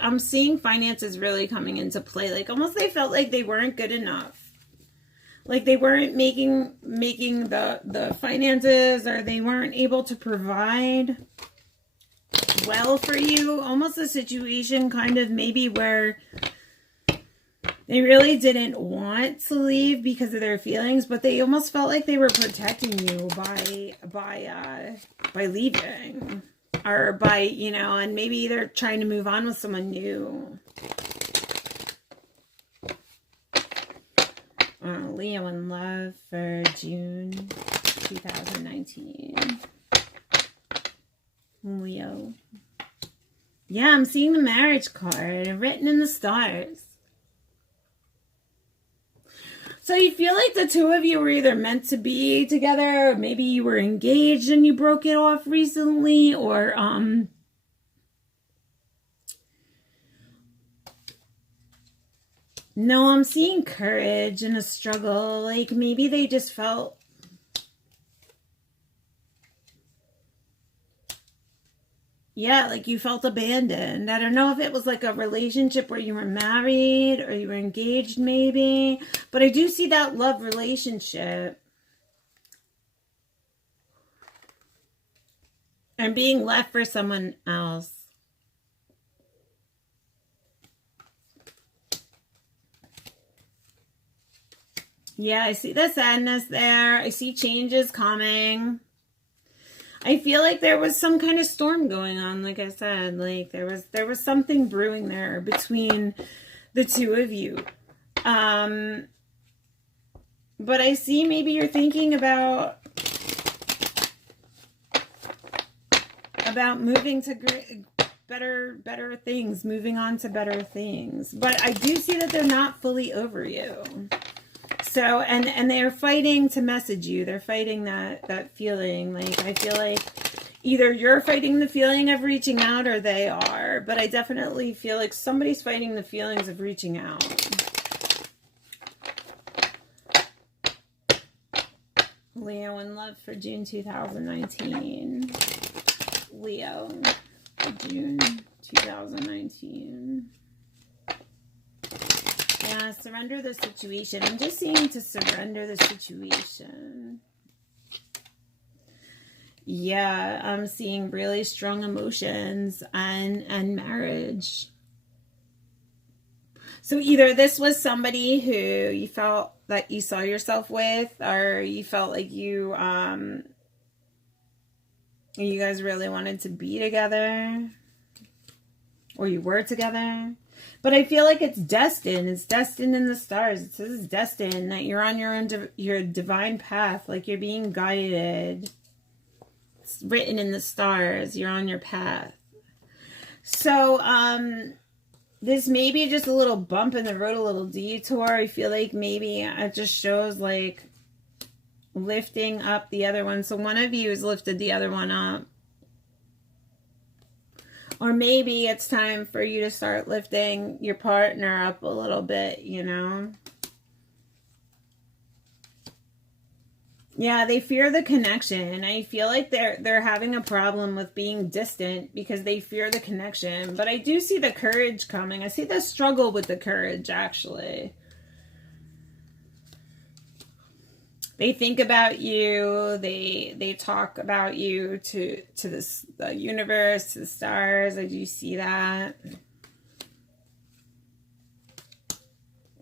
I'm seeing finances really coming into play. Like almost they felt like they weren't good enough. Like they weren't making the finances, or they weren't able to provide well for you. Almost a situation kind of maybe where they really didn't want to leave because of their feelings, but they almost felt like they were protecting you by leaving, or by, and maybe they're trying to move on with someone new. Leo in love for June 2019. Leo. Yeah, I'm seeing the marriage card written in the stars. So you feel like the two of you were either meant to be together, or maybe you were engaged and you broke it off recently, or no, I'm seeing courage and a struggle. Like maybe they just felt, yeah, like you felt abandoned. I don't know if it was like a relationship where you were married or you were engaged maybe, but I do see that love relationship. And being left for someone else. Yeah, I see the sadness there. I see changes coming. I feel like there was some kind of storm going on, like I said. Like there was something brewing there between the two of you. But I see maybe you're thinking about moving to better things, moving on to better things. But I do see that they're not fully over you. So, and they're fighting to message you. They're fighting that feeling. Like, I feel like either you're fighting the feeling of reaching out or they are. But I definitely feel like somebody's fighting the feelings of reaching out. Leo in love for June 2019. Leo for June 2019. Yeah, surrender the situation. I'm just seeing to surrender the situation. Yeah, I'm seeing really strong emotions and marriage. So either this was somebody who you felt that you saw yourself with, or you felt like you guys really wanted to be together, or you were together. But I feel like it's destined. It's destined in the stars. It says it's destined that you're on your divine path. Like you're being guided. It's written in the stars. You're on your path. So, this may be just a little bump in the road, a little detour. I feel like maybe it just shows like lifting up the other one. So one of you has lifted the other one up. Or maybe it's time for you to start lifting your partner up a little bit, Yeah, they fear the connection. I feel like they're having a problem with being distant because they fear the connection. But I do see the courage coming. I see the struggle with the courage, actually. They think about you. They talk about you to the universe, to the stars. I do see that.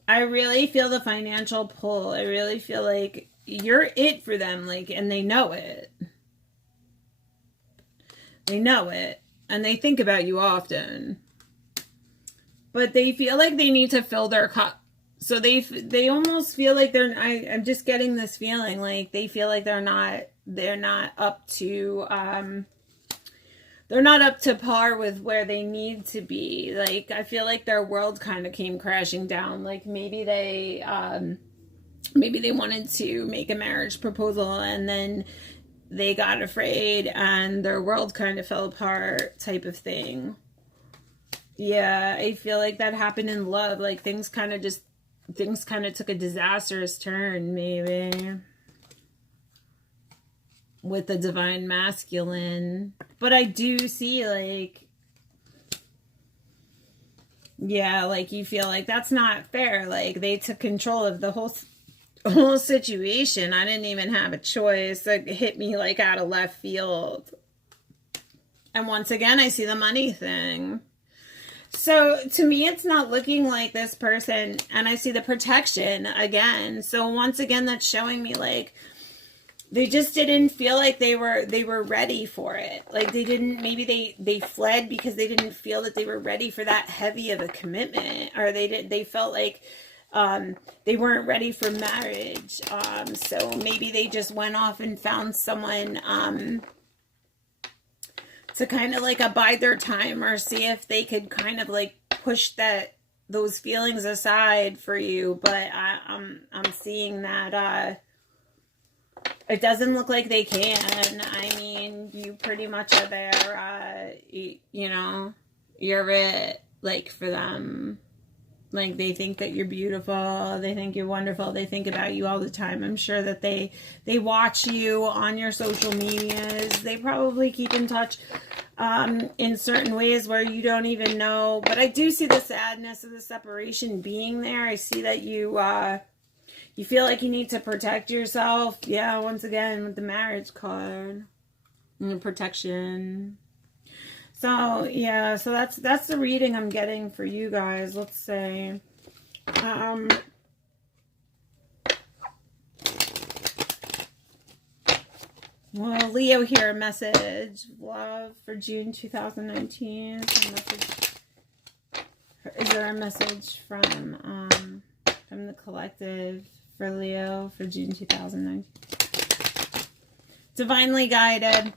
I really feel the financial pull. I really feel like you're it for them, like, and they know it. They know it, and they think about you often. But they feel like they need to fill their cup. So they almost feel like I'm just getting this feeling like they feel like they're not up to they're not up to par with where they need to be. Like I feel like their world kind of came crashing down. Like maybe they wanted to make a marriage proposal and then they got afraid and their world kind of fell apart, type of thing. Yeah, I feel like that happened in love. Like things kind of took a disastrous turn, maybe, with the divine masculine. But I do see, like, Yeah, like you feel like that's not fair. Like they took control of the whole situation. I didn't even have a choice. It hit me like out of left field. And once again, I see the money thing. So to me, it's not looking like this person, and I see the protection again. So once again, that's showing me like they just didn't feel like they were ready for it. Like they didn't, maybe they fled because they didn't feel that they were ready for that heavy of a commitment, or they felt like they weren't ready for marriage. So maybe they just went off and found someone to kind of like abide their time, or see if they could kind of like push those feelings aside for you. But I'm seeing that it doesn't look like they can. I mean, you pretty much are there. You know, you're it, like, for them. Like, they think that you're beautiful. They think you're wonderful. They think about you all the time. I'm sure that they watch you on your social medias. They probably keep in touch in certain ways where you don't even know. But I do see the sadness of the separation being there. I see that you feel like you need to protect yourself. Yeah, once again, with the marriage card. And the protection. So, yeah, so that's the reading I'm getting for you guys. Let's say, well, Leo here, a message. Love for June 2019. Is there a message from the collective for Leo for June 2019? Divinely guided.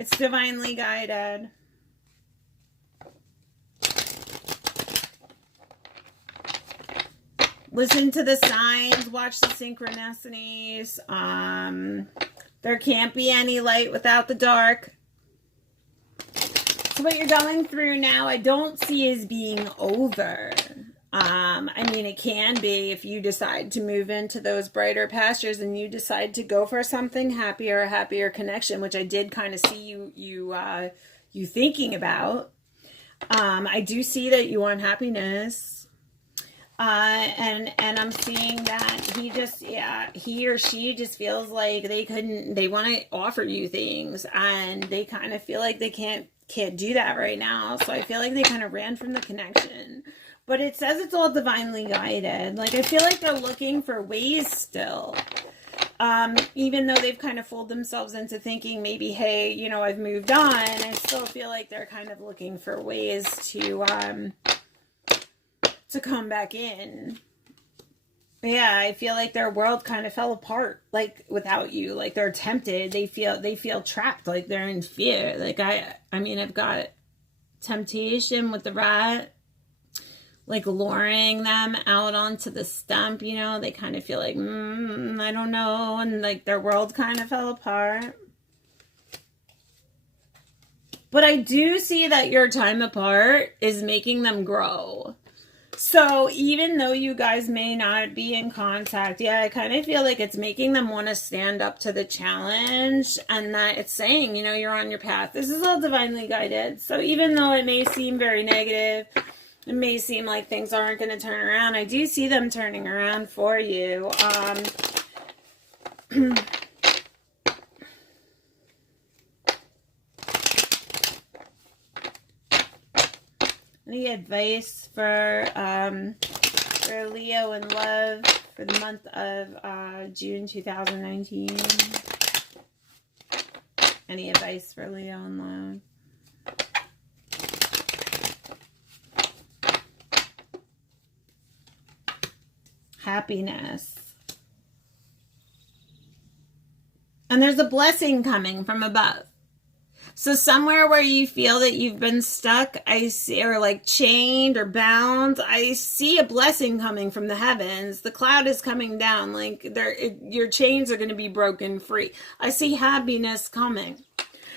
It's divinely guided. Listen to the signs. Watch the synchronicities. There can't be any light without the dark. So what you're going through now, I don't see as being over. I mean, it can be if you decide to move into those brighter pastures and you decide to go for something happier, a happier connection, which I did kind of see you thinking about. I do see that you want happiness. And I'm seeing that he or she just feels like they want to offer you things, and they kind of feel like they can't do that right now. So I feel like they kind of ran from the connection. But it says it's all divinely guided. Like, I feel like they're looking for ways still. Even though they've kind of fooled themselves into thinking maybe, hey, you know, I've moved on. I still feel like they're kind of looking for ways to come back in. Yeah, I feel like their world kind of fell apart, like, without you. Like, they're tempted. They feel trapped. Like, they're in fear. Like, I mean, I've got temptation with the rat, like luring them out onto the stump, you know. They kind of feel like, I don't know. And like their world kind of fell apart. But I do see that your time apart is making them grow. So even though you guys may not be in contact, yeah, I kind of feel like it's making them want to stand up to the challenge, and that it's saying, you know, you're on your path. This is all divinely guided. So even though it may seem very negative, it may seem like things aren't going to turn around, I do see them turning around for you. Any advice for Leo in love for the month of June 2019? Any advice for Leo in love? Happiness. And there's a blessing coming from above. So somewhere where you feel that you've been stuck, I see, or like chained or bound, I see a blessing coming from the heavens. The cloud is coming down, like your chains are going to be broken free. I see happiness coming.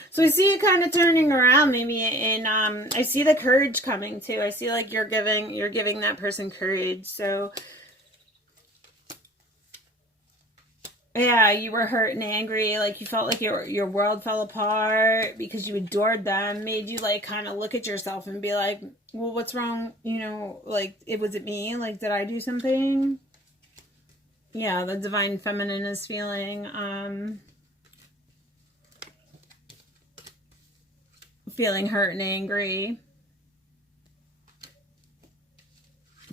So I see it kind of turning around, maybe, and I see the courage coming too. I see like you're giving that person courage. So yeah, you were hurt and angry, like you felt like your world fell apart because you adored them, made you like kind of look at yourself and be like, well, what's wrong? You know, like, was it me? Like, did I do something? Yeah, the divine feminine is feeling hurt and angry.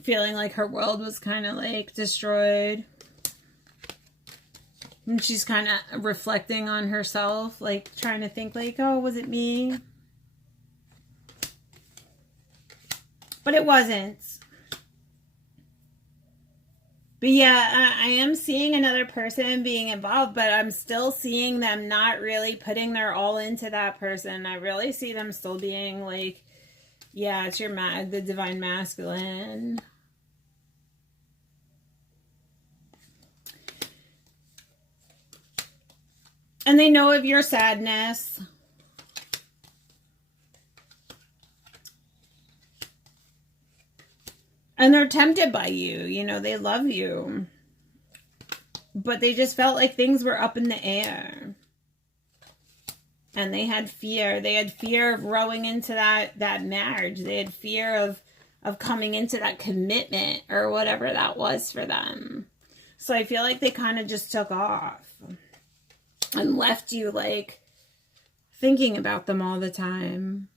Feeling like her world was kind of like destroyed. And she's kind of reflecting on herself, like trying to think like, oh, was it me? But it wasn't. But yeah, I am seeing another person being involved, but I'm still seeing them not really putting their all into that person. I really see them still being like, yeah, it's the divine masculine. And they know of your sadness. And they're tempted by you. You know, they love you. But they just felt like things were up in the air. And they had fear. They had fear of rowing into that marriage. They had fear of coming into that commitment or whatever that was for them. So I feel like they kind of just took off and left you like thinking about them all the time.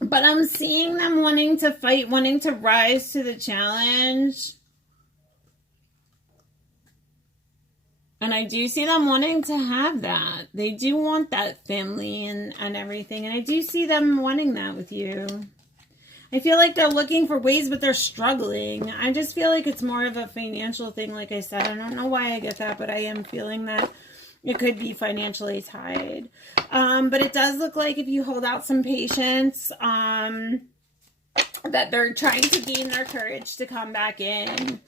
But I'm seeing them wanting to fight, wanting to rise to the challenge. And I do see them wanting to have that. They do want that family and everything. And I do see them wanting that with you. I feel like they're looking for ways, but they're struggling. I just feel like it's more of a financial thing, like I said. I don't know why I get that, but I am feeling that it could be financially tied. But it does look like if you hold out some patience, that they're trying to gain their courage to come back in.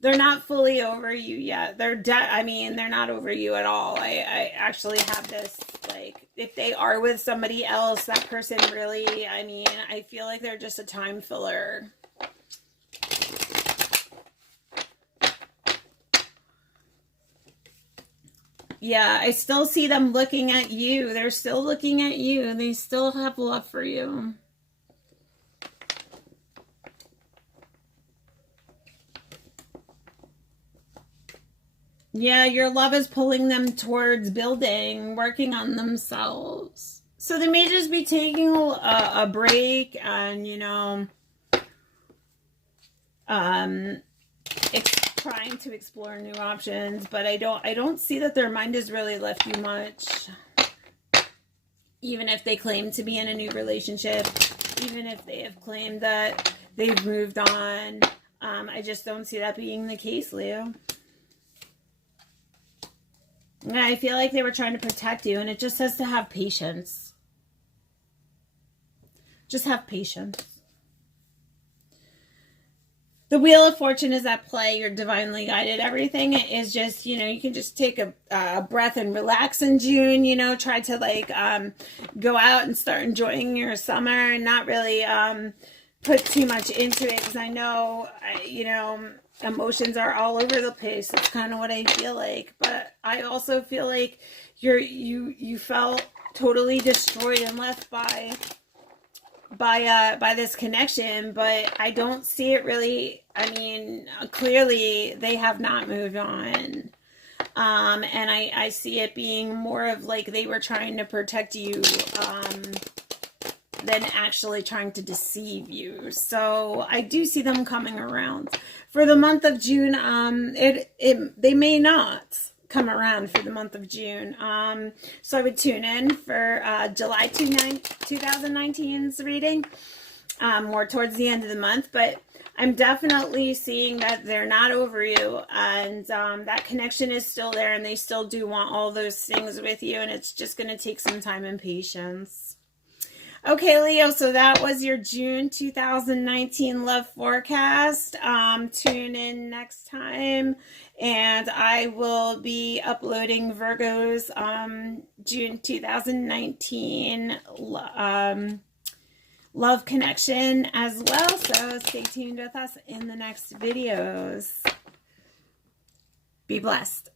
They're not fully over you yet. They're not over you at all. I actually have this, like, if they are with somebody else, that person really, I feel like they're just a time filler. Yeah, I still see them looking at you. They're still looking at you. They still have love for you. Yeah, your love is pulling them towards building, working on themselves. So they may just be taking a break and, trying to explore new options. But I don't see that their mind has really left you much. Even if they claim to be in a new relationship, even if they have claimed that they've moved on, I just don't see that being the case, Leo. I feel like they were trying to protect you, and it just says to have patience. Just have patience. The Wheel of Fortune is at play. You're divinely guided. Everything is just, you can just take a breath and relax in June, try to go out and start enjoying your summer and not really put too much into it, because I know, emotions are all over the place. That's kind of what I feel like. But I also feel like you felt totally destroyed and left by this connection, but I don't see it really. Clearly they have not moved on. And I see it being more of like they were trying to protect you, than actually trying to deceive you. So I do see them coming around for the month of June. They may not come around for the month of June. So I would tune in for July 2019's reading, more towards the end of the month. But I'm definitely seeing that they're not over you, and that connection is still there, and they still do want all those things with you, and it's just going to take some time and patience. Okay, Leo, so that was your June 2019 love forecast. Tune in next time, and I will be uploading Virgo's June 2019 love connection as well. So stay tuned with us in the next videos. Be blessed.